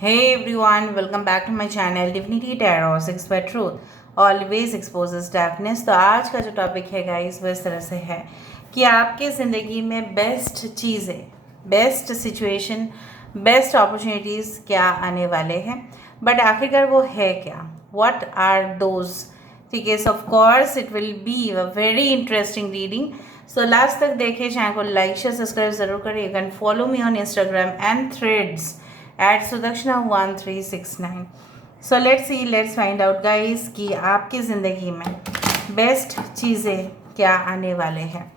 Hey everyone, welcome back to my channel Divinity Tarot 6 by Truth always exposes darkness। तो आज का जो topic है गाइस वो इस तरह से है कि आपके ज़िंदगी में बेस्ट चीज़ें, बेस्ट सिचुएशन, बेस्ट अपॉर्चुनिटीज़ क्या आने वाले हैं, बट आखिरकार वो है क्या, व्हाट आर दोज। ठीक है, so of course it will be a very interesting reading. So last तक देखें, चैनल को लाइक शेयर सब्सक्राइब जरूर करें। You can follow me on Instagram and Threads at Sudakshana1369। So let's find out guys कि आपकी ज़िंदगी में best चीज़ें क्या आने वाले हैं।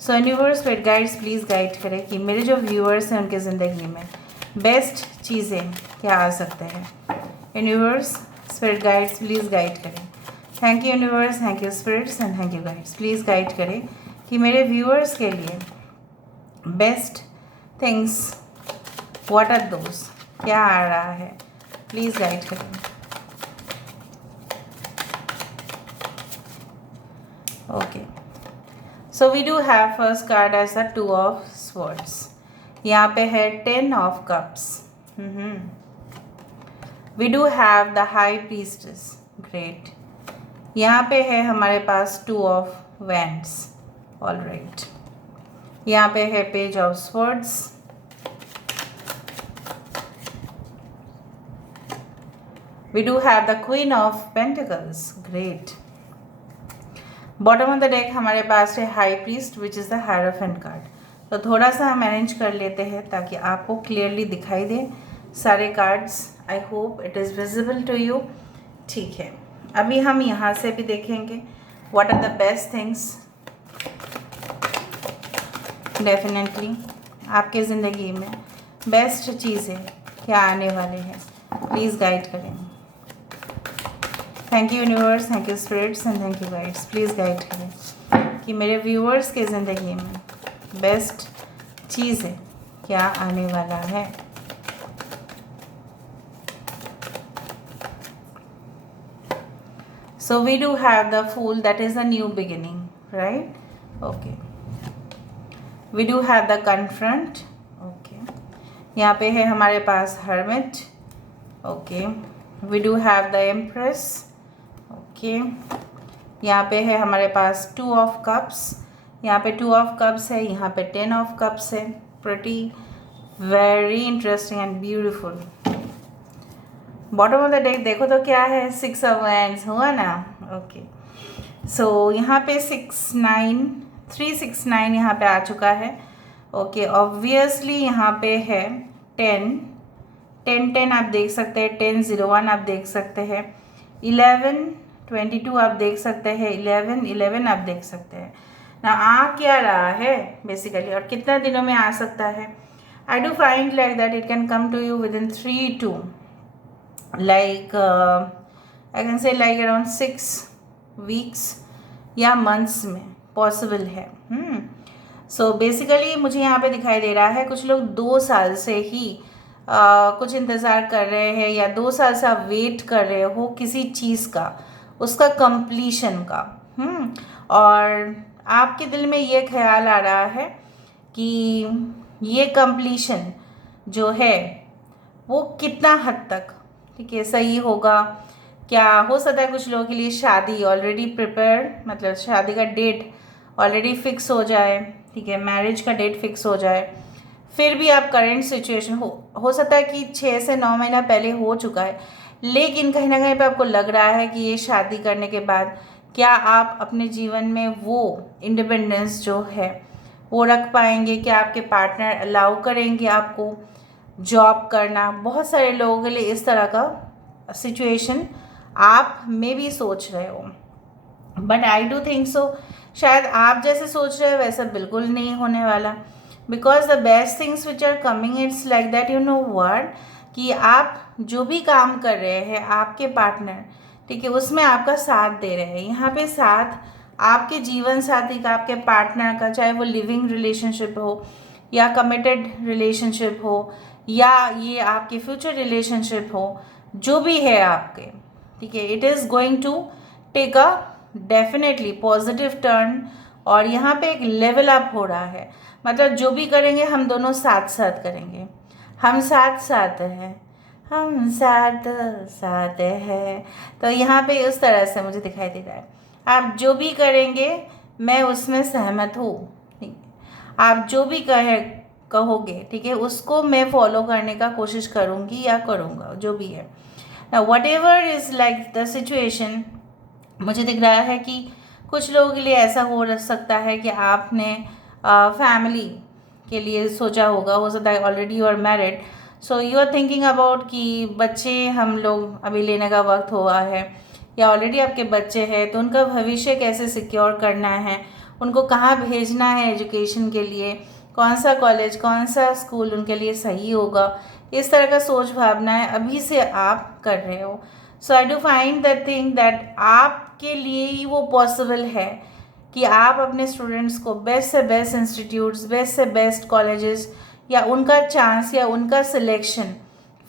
सो universe spirit guides please guide करें कि मेरे जो व्यूअर्स हैं उनके ज़िंदगी में बेस्ट चीज़ें क्या आ सकते हैं। Universe spirit guides please guide करें। Thank you universe, thank you spirits and thank you guides. Please guide करें कि मेरे व्यूअर्स के लिए best things, what are those, क्या आ रहा है, प्लीज़ गाइड करें। Okay, so we do have first card as the 2 of swords. यहाँ पे है 10 of cups. We do have the high priestess, great. यहाँ पे है हमारे पास 2 ऑफ वैंड्स, ऑलराइट। यहाँ पे है page of swords. We do have the Queen of Pentacles, great. Bottom of the deck हमारे पास है high priest which is the hierophant card. तो थोड़ा सा हम अरेंज कर लेते हैं ताकि आपको क्लियरली दिखाई दे सारे cards. I hope it is visible to you. ठीक है, अभी हम यहाँ से भी देखेंगे what are the best things definitely आपके ज़िंदगी में बेस्ट चीज़ें क्या आने वाले हैं। प्लीज़ गाइड करें। Thank you universe, thank you spirits and thank you guides. Please guide करें कि मेरे व्यूअर्स के ज़िंदगी में बेस्ट चीज़ें क्या आने वाला है। So we do have the fool, that is a new beginning, right. Okay, we do have the confront. Okay, यहाँ पे है हमारे पास hermit. Okay, we do have the empress. Okay, यहाँ पे है हमारे पास 2 ऑफ कप्स। यहाँ पे 2 ऑफ कप्स है, यहाँ पे 10 ऑफ कप्स है। Pretty very interesting and beautiful. Bottom of the deck देखो तो क्या है, 6 ऑफ वैंड्स हुआ ना। ओके, सो यहाँ पे 369 यहाँ पे आ चुका है। ओके, ऑब्वियसली यहाँ पे है 10 आप देख सकते हैं, 1001 आप देख सकते हैं, 1122 आप देख सकते हैं, 1111 आप देख सकते हैं ना। आ क्या रहा है बेसिकली और कितना दिनों में आ सकता है। I do find like that it can come to you within 3 to like I can say like around 6 weeks या मंथ्स में पॉसिबल है। सो बेसिकली मुझे यहाँ पे दिखाई दे रहा है कुछ लोग 2 साल से ही कुछ इंतज़ार कर रहे हैं या 2 साल से आप वेट कर रहे हो किसी चीज़ का, उसका कंप्लीशन का। और आपके दिल में ये ख्याल आ रहा है कि ये कंप्लीशन जो है वो कितना हद तक, ठीक है, सही होगा। क्या हो सकता है कुछ लोगों के लिए शादी ऑलरेडी प्रिपेयर, मतलब शादी का डेट ऑलरेडी फिक्स हो जाए, ठीक है, मैरिज का डेट फिक्स हो जाए। फिर भी आप करेंट सिचुएशन हो सकता है कि 6 से 9 महीना पहले हो चुका है, लेकिन कहीं ना कहीं पे आपको लग रहा है कि ये शादी करने के बाद क्या आप अपने जीवन में वो इंडिपेंडेंस जो है वो रख पाएंगे, क्या आपके पार्टनर अलाउ करेंगे आपको जॉब करना। बहुत सारे लोगों के लिए इस तरह का सिचुएशन आप में भी सोच रहे हो, but I do think so शायद आप जैसे सोच रहे हो वैसा बिल्कुल नहीं होने वाला। Because the best things which are coming, it's like that you know word कि आप जो भी काम कर रहे हैं आपके पार्टनर, ठीक है, उसमें आपका साथ दे रहे हैं। यहाँ पे साथ आपके जीवन साथी का, आपके पार्टनर का, चाहे वो लिविंग रिलेशनशिप हो या कमिटेड रिलेशनशिप हो या ये आपके फ्यूचर रिलेशनशिप हो, जो भी है आपके, ठीक है, it is going to take a definitely positive turn. और यहाँ पे एक लेवल अप हो रहा है, मतलब जो भी करेंगे हम दोनों साथ साथ करेंगे, हम साथ साथ हैं, हम साथ साथ हैं। तो यहाँ पे उस तरह से मुझे दिखाई दे रहा है, आप जो भी करेंगे मैं उसमें सहमत हूँ, ठीक, आप जो भी कहोगे, ठीक है, उसको मैं फॉलो करने का कोशिश करूँगी या करूँगा, जो भी है। What ever is like the situation, मुझे दिख रहा है कि कुछ लोगों के लिए ऐसा हो सकता है कि आपने फैमिली के लिए सोचा होगा, हो सकता है already you are married, so you are thinking about कि बच्चे हम लोग अभी लेने का वक्त हुआ है, या ऑलरेडी आपके बच्चे हैं तो उनका भविष्य कैसे सिक्योर करना है, उनको कहाँ भेजना है एजुकेशन के लिए, कौन सा कॉलेज कौन सा स्कूल उनके लिए सही होगा, इस तरह का सोच भावनाएं अभी से आप कर रहे हो। So I do find that thing that आपके लिए ही वो पॉसिबल है कि आप अपने स्टूडेंट्स को बेस्ट से बेस्ट इंस्टीट्यूट्स, बेस्ट से बेस्ट कॉलेजेस, या उनका चांस या उनका सिलेक्शन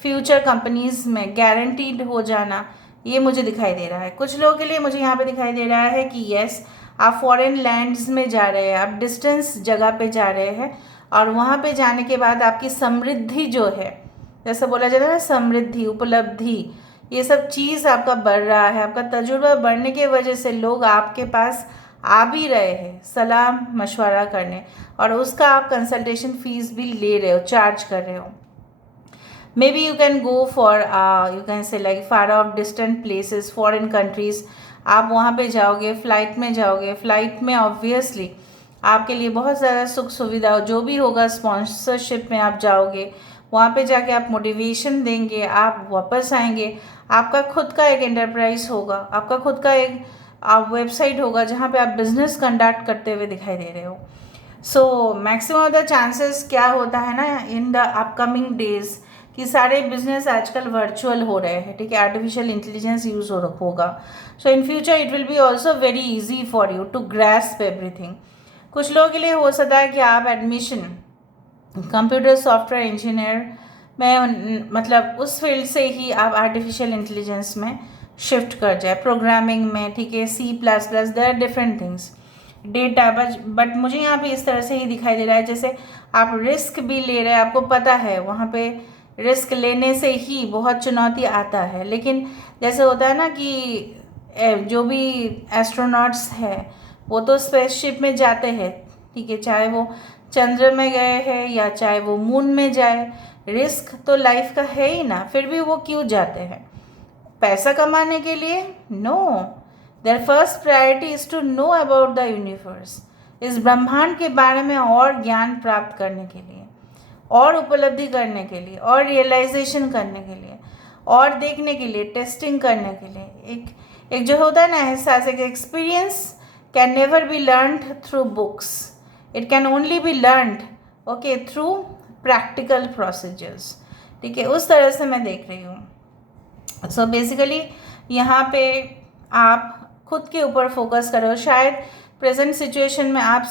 फ्यूचर कंपनीज़ में गारंटीड हो जाना, ये मुझे दिखाई दे रहा है। कुछ लोगों के लिए मुझे यहाँ पे दिखाई दे रहा है कि यस, आप फॉरेन लैंड्स में जा रहे हैं, आप डिस्टेंस जगह पे जा रहे हैं, और वहाँ पे जाने के बाद आपकी समृद्धि जो है, जैसे बोला जाता है ना, समृद्धि, उपलब्धि, ये सब चीज़ आपका बढ़ रहा है। आपका तजुर्बा बढ़ने की वजह से लोग आपके पास आ भी रहे हैं सलाह मशवरा करने, और उसका आप कंसल्टेशन फीस भी ले रहे हो, चार्ज कर रहे हो। May be you can go for you can say like far of distant places, foreign countries, आप वहाँ पे जाओगे, फ़्लाइट में जाओगे, फ़्लाइट में ऑब्वियसली आपके लिए बहुत ज़्यादा सुख सुविधा जो भी होगा, स्पॉन्सरशिप में आप जाओगे, वहाँ पे जाके आप मोटिवेशन देंगे, आप वापस आएंगे, आपका खुद का एक एंटरप्राइज होगा, आपका खुद का एक आप वेबसाइट होगा जहाँ पे आप बिजनेस कंडक्ट करते हुए दिखाई दे रहे हो। So maximum of the chances क्या होता है ना इन द अपकमिंग डेज, कि सारे बिजनेस आजकल वर्चुअल हो रहे हैं, ठीक है, आर्टिफिशियल इंटेलिजेंस यूज़ होगा। So in future it will be also very easy for you to grasp everything. कुछ लोगों के लिए हो सकता है कि आप एडमिशन कंप्यूटर सॉफ्टवेयर इंजीनियर में, मतलब उस फील्ड से ही आप आर्टिफिशियल इंटेलिजेंस में शिफ्ट कर जाए, प्रोग्रामिंग में, ठीक है, C++, there are different things, data. But मुझे यहाँ पे इस तरह से ही दिखाई दे रहा है जैसे आप रिस्क भी ले रहे हैं, आपको पता है वहाँ पे रिस्क लेने से ही बहुत चुनौती आता है, लेकिन जैसे होता है ना कि जो भी एस्ट्रोनॉट्स हैं वो तो स्पेसशिप में जाते हैं, ठीक है, चाहे वो चंद्र में गए हैं या चाहे वो मून में जाए, रिस्क तो लाइफ का है ही ना, फिर भी वो क्यों जाते हैं? पैसा कमाने के लिए? No, their first priority is to know about the universe, इस ब्रह्मांड के बारे में और ज्ञान प्राप्त करने के लिए, और उपलब्धि करने के लिए, और रियलाइजेशन करने के लिए, और देखने के लिए, टेस्टिंग करने के लिए। एक जो होता है ना एहसास, एक experience can never be learned through books, it can only B learned okay through practical procedures, ठीक है, उस तरह से मैं देख रही हूँ। सो बेसिकली यहाँ पे आप खुद के ऊपर फोकस कर रहे हो। शायद प्रेजेंट सिचुएशन में आप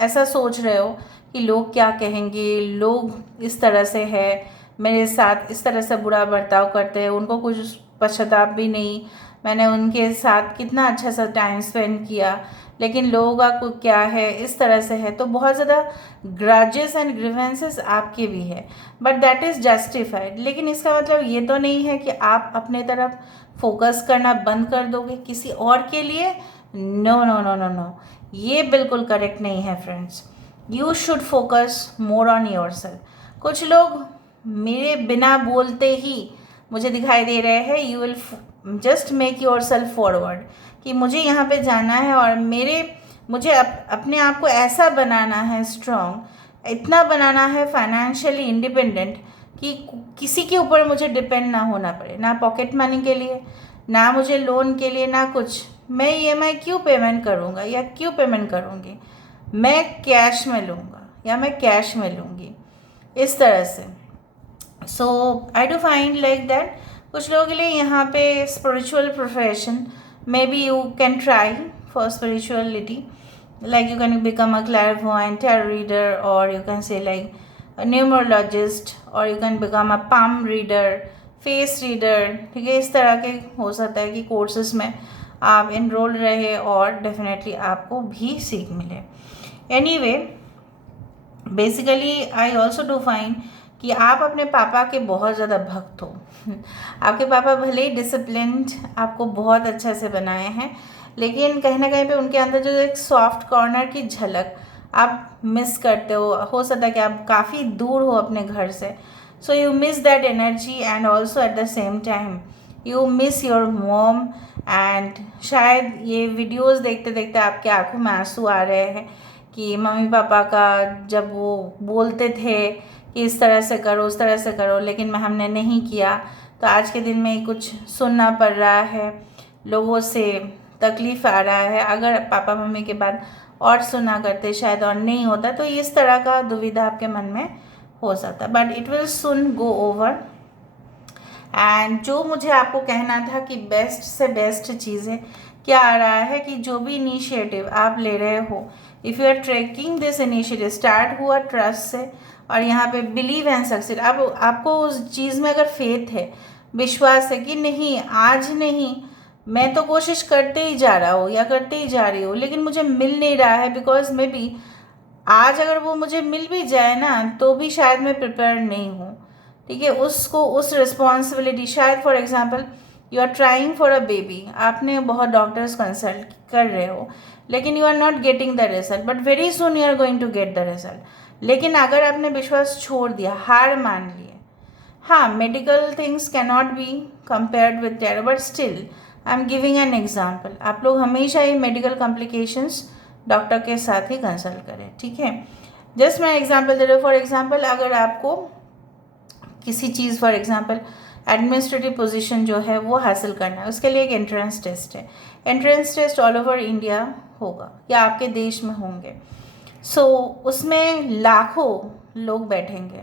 ऐसा सोच रहे हो कि लोग क्या कहेंगे, लोग इस तरह से है मेरे साथ, इस तरह से बुरा बर्ताव करते हैं, उनको कुछ पश्चाताप भी नहीं, मैंने उनके साथ कितना अच्छा सा टाइम स्पेंड किया, लेकिन लोगों का कुछ क्या है, इस तरह से है। तो बहुत ज़्यादा ग्रजेस एंड ग्रीवेंसेस आपके भी है, बट दैट इज़ जस्टिफाइड। लेकिन इसका मतलब ये तो नहीं है कि आप अपने तरफ फोकस करना बंद कर दोगे किसी और के लिए। No no no no no, ये बिल्कुल करेक्ट नहीं है friends. You should focus more on yourself. कुछ लोग मेरे बिना बोलते ही मुझे दिखाई दे रहे हैं, you will just make your self forward, कि मुझे यहाँ पे जाना है और मुझे अपने आप को ऐसा बनाना है स्ट्रॉन्ग, इतना बनाना है फाइनेंशियली इंडिपेंडेंट कि किसी के ऊपर मुझे डिपेंड ना होना पड़े, ना पॉकेट मनी के लिए, ना मुझे लोन के लिए, ना कुछ। मैं EMI क्यों पेमेंट करूँगा या क्यों पेमेंट करूँगी, मैं कैश में लूँगा या मैं कैश में लूँगी, इस तरह से। So I do find like that कुछ लोगों के लिए यहाँ पे spiritual profession, maybe you can try for spirituality, like you can become a clairvoyant, tarot reader, or you can say like a numerologist, or you can become a palm reader, face reader, ठीक है, इस तरह के हो सकता है कि courses में आप इनरोल रहे और डेफिनेटली आपको भी सीख मिले। Anyway basically I also do find कि आप अपने पापा के बहुत ज़्यादा भक्त हो। आपके पापा भले ही डिसिप्लिन्ड, आपको बहुत अच्छे से बनाए हैं, लेकिन कहीं ना कहीं पे उनके अंदर जो एक सॉफ्ट कॉर्नर की झलक आप मिस करते हो सकता है कि आप काफ़ी दूर हो अपने घर से, so you miss that energy and also at the same time you miss your mom. And शायद ये वीडियोस देखते देखते आपके आंखों में आंसू आ रहे हैं कि मम्मी पापा का जब वो बोलते थे कि इस तरह से करो उस तरह से करो, लेकिन हमने नहीं किया, तो आज के दिन में कुछ सुनना पड़ रहा है, लोगों से तकलीफ़ आ रहा है। अगर पापा मम्मी के बाद और सुना करते शायद और नहीं होता, तो इस तरह का दुविधा आपके मन में हो सकता है, but it will soon go over. And जो मुझे आपको कहना था कि बेस्ट से बेस्ट चीज़ें क्या आ रहा है कि जो भी इनिशिएटिव आप ले रहे हो, if you are tracking this initiative, start हुआ ट्रस्ट से और यहाँ पे बिलीव एंड सक्सेस। अब आपको उस चीज़ में अगर फेथ है, विश्वास है कि नहीं आज नहीं, मैं तो कोशिश करते ही जा रहा हूँ या करते ही जा रही हूँ, लेकिन मुझे मिल नहीं रहा है, बिकॉज मे बी आज अगर वो मुझे मिल भी जाए ना तो भी शायद मैं प्रिपेयर नहीं हूँ। ठीक है, उसको उस रिस्पॉन्सिबिलिटी, शायद for example you are trying for a baby, आपने बहुत डॉक्टर्स कंसल्ट कर रहे हो, लेकिन you are not getting the result, but very soon you are going to get the result. लेकिन अगर आपने विश्वास छोड़ दिया, हार मान लिए, हाँ medical things can not be compared with terror, but still I am giving an example. आप लोग हमेशा ही मेडिकल कॉम्प्लिकेशंस डॉक्टर के साथ ही कंसल्ट करें। ठीक है, जस्ट मैं एग्जाम्पल दे रहा हूँ। फॉर एग्जाम्पल अगर आपको किसी चीज़, फॉर एग्जांपल एडमिनिस्ट्रेटिव पोजीशन जो है वो हासिल करना है, उसके लिए एक एंट्रेंस टेस्ट है। Entrance test all over India होगा या आपके देश में होंगे। सो उसमें लाखों लोग बैठेंगे,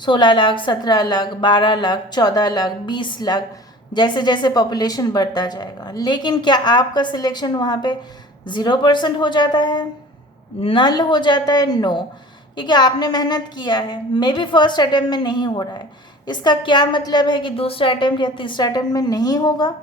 16 लाख, 17 लाख, 12 लाख, 14 लाख, 20 लाख, जैसे जैसे पॉपुलेशन बढ़ता जाएगा। लेकिन क्या आपका सिलेक्शन वहाँ पे 0% हो जाता है, नल हो जाता है? नो, क्योंकि आपने मेहनत किया है। मे बी फर्स्ट अटैम्प्ट में नहीं हो रहा है, इसका क्या मतलब है कि दूसरा अटैम्प्ट या तीसरा अटैम्प्ट में नहीं होगा?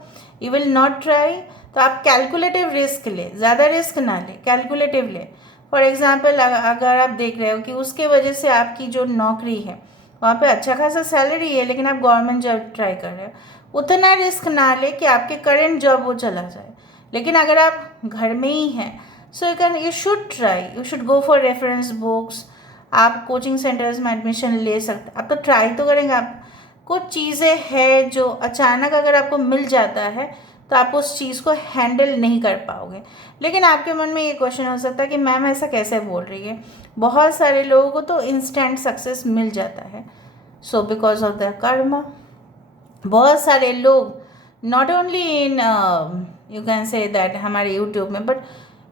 You will not try. तो आप कैलकुलेटिव रिस्क ले, ज़्यादा रिस्क ना ले, कैलकुलेटिव ले। फॉर एग्जाम्पल अगर आप देख रहे हो कि उसके वजह से आपकी जो नौकरी है वहाँ पे अच्छा खासा सैलरी है, लेकिन आप गवर्नमेंट जॉब ट्राई कर रहे हो, उतना रिस्क ना ले कि आपके करंट जॉब वो चला जाए। लेकिन अगर आप घर में ही हैं, so you should try, you should go for reference books, आप कोचिंग सेंटर्स में एडमिशन ले सकते, आप तो ट्राई तो करेंगे। आप कुछ चीज़ें हैं जो अचानक अगर आपको मिल जाता है तो आप उस चीज़ को हैंडल नहीं कर पाओगे। लेकिन आपके मन में ये क्वेश्चन हो सकता है कि मैम ऐसा कैसे बोल रही है, बहुत सारे लोगों को तो इंस्टेंट सक्सेस मिल जाता है। So because of the Karma, बहुत सारे लोग not only in you can say that हमारे यूट्यूब में, बट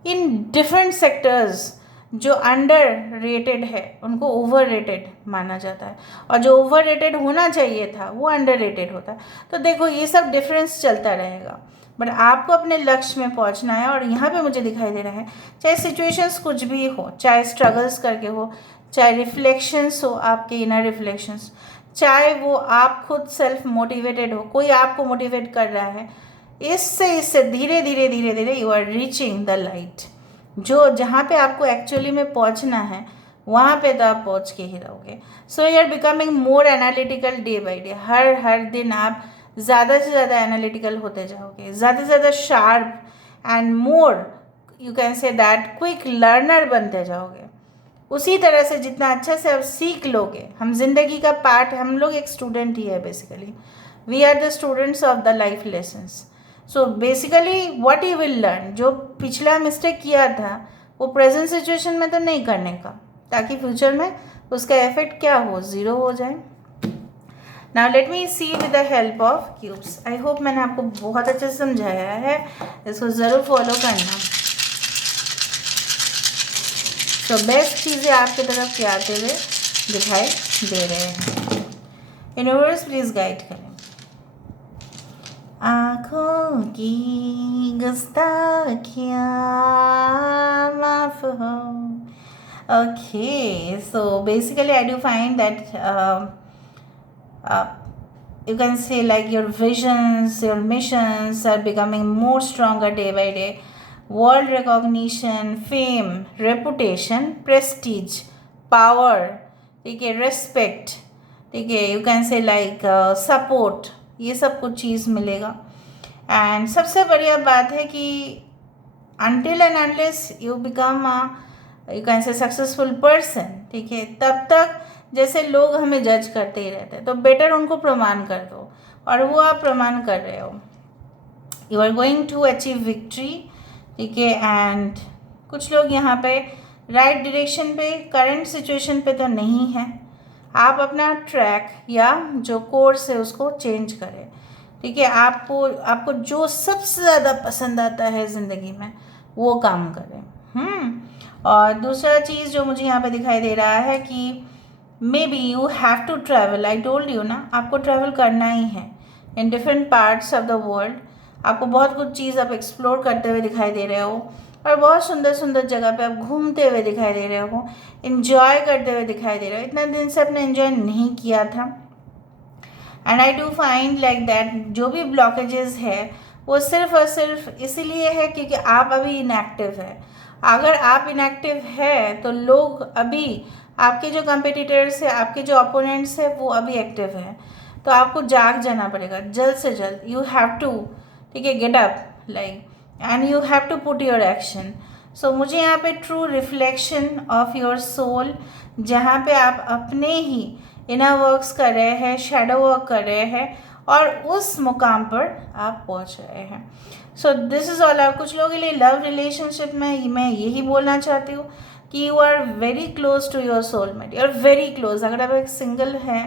इन डिफरेंट सेक्टर्स जो अंडर रेटेड है उनको ओवर रेटेड माना जाता है, और जो ओवर रेटेड होना चाहिए था वो अंडर रेटेड होता है। तो देखो ये सब डिफरेंस चलता रहेगा, बट आपको अपने लक्ष्य में पहुंचना है। और यहाँ पे मुझे दिखाई दे रहा है, चाहे सिचुएशंस कुछ भी हो, चाहे स्ट्रगल्स करके हो, चाहे रिफ्लेक्शंस हो, आपके इनर रिफ्लेक्शंस, चाहे वो आप खुद सेल्फ मोटिवेटेड हो, कोई आपको मोटिवेट कर रहा है, इससे धीरे धीरे धीरे धीरे you are reaching the light. जो जहाँ पे आपको एक्चुअली में पहुँचना है वहाँ पे तो आप पहुँच के ही रहोगे। So you are becoming more analytical day by day. हर दिन आप ज़्यादा से ज़्यादा एनालिटिकल होते जाओगे, ज़्यादा से ज़्यादा sharp and more you can say that quick learner बनते जाओगे। उसी तरह से जितना अच्छा से आप सीख लोगे, हम जिंदगी का पार्ट, हम लोग एक स्टूडेंट ही है basically, we are the students of the life lessons. So basically what you will learn, जो पिछला मिस्टेक किया था वो प्रेजेंट सिचुएशन में तो नहीं करने का, ताकि फ्यूचर में उसका इफेक्ट क्या हो, ज़ीरो हो जाए। Now let me see with the help of cubes. I hope मैंने आपको बहुत अच्छे से समझाया है, इसको ज़रूर फॉलो करना। तो बेस्ट चीज़ें आपकी तरफ के आते हुए दिखाई दे रहे हैं। यूनिवर्स प्लीज़ गाइड करें। आँखों की गुस्ताखियाँ माफ हो। Okay, so basically I do find that you can say like your visions, your missions are becoming more stronger day by day. World recognition, fame, reputation, prestige, power, ठीक है, respect, ठीक है, you can say like support, ये सब कुछ चीज़ मिलेगा। And सबसे बढ़िया बात है कि until and unless you become a you can say successful person, ठीक है, तब तक जैसे लोग हमें जज करते ही रहते हैं, तो बेटर उनको प्रमाण कर दो, और वो आप प्रमाण कर रहे हो। You are going to achieve victory, ठीक है। एंड कुछ लोग यहाँ पे राइट डायरेक्शन पे, करंट सिचुएशन पे तो नहीं है, आप अपना ट्रैक या जो कोर्स है उसको चेंज करें, ठीक है। आपको जो सबसे ज़्यादा पसंद आता है ज़िंदगी में वो काम करें। और दूसरा चीज़ जो मुझे यहाँ पे दिखाई दे रहा है कि maybe you have to travel, I told you ना, आपको ट्रैवल करना ही है in different parts of the world. आपको बहुत कुछ चीज़ आप एक्सप्लोर करते हुए दिखाई दे रहे हो, और बहुत सुंदर सुंदर जगह पे आप घूमते हुए दिखाई दे रहे हो, इन्जॉय करते हुए दिखाई दे रहे हो। इतना दिन से आपने इन्जॉय नहीं किया था। And I do find like that जो भी ब्लॉकेजेस है वो सिर्फ और सिर्फ इसीलिए है क्योंकि आप अभी इनएक्टिव है। अगर आप इनएक्टिव है तो लोग अभी, आपके जो कंपिटिटर्स है, आपके जो ओपोनेंट्स है, वो अभी एक्टिव है। तो आपको जाग जाना पड़ेगा जल्द से जल्द। यू हैव टू, ठीक है, get up like, and you have to put your action. So मुझे यहाँ पे true reflection of your soul, जहाँ पे आप अपने ही इनर वर्क्स कर रहे हैं, शैडो वर्क कर रहे हैं, और उस मुकाम पर आप पहुंच रहे हैं। So this is all. कुछ लोगों के लिए लव रिलेशनशिप में मैं यही बोलना चाहती हूँ कि you are very close to your soulmate, you are very close. अगर आप एक सिंगल हैं,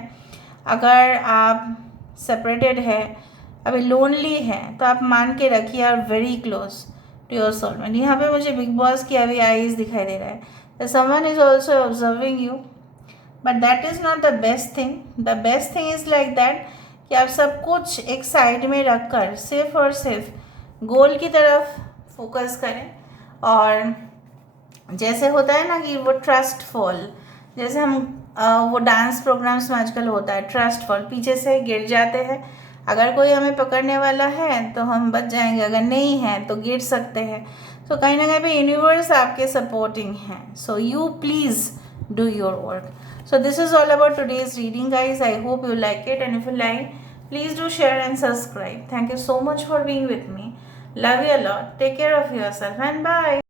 अगर आप सेपरेटेड है, अभी लोनली हैं, तो आप मान के रखिए are very close to your soulmate. यहाँ पे मुझे बिग बॉस की अभी आईज दिखाई दे रहा है, someone is also observing you, but that is not the best thing. The best thing is like that कि आप सब कुछ एक साइड में रख कर सिर्फ और सिर्फ गोल की तरफ फोकस करें। और जैसे होता है ना कि वो ट्रस्ट फॉल, जैसे हम वो डांस प्रोग्राम्स में आजकल होता है ट्रस्ट फॉल, पीछे से गिर जाते हैं। अगर कोई हमें पकड़ने वाला है तो हम बच जाएंगे, अगर नहीं है तो गिर सकते हैं। तो कहीं ना कहीं पे यूनिवर्स आपके सपोर्टिंग है। So you please do your work. So this is all about today's reading, guys. I hope you like it, and if you like, please do share and subscribe. Thank you so much for being with me. Love you a lot. Take care of yourself, and bye.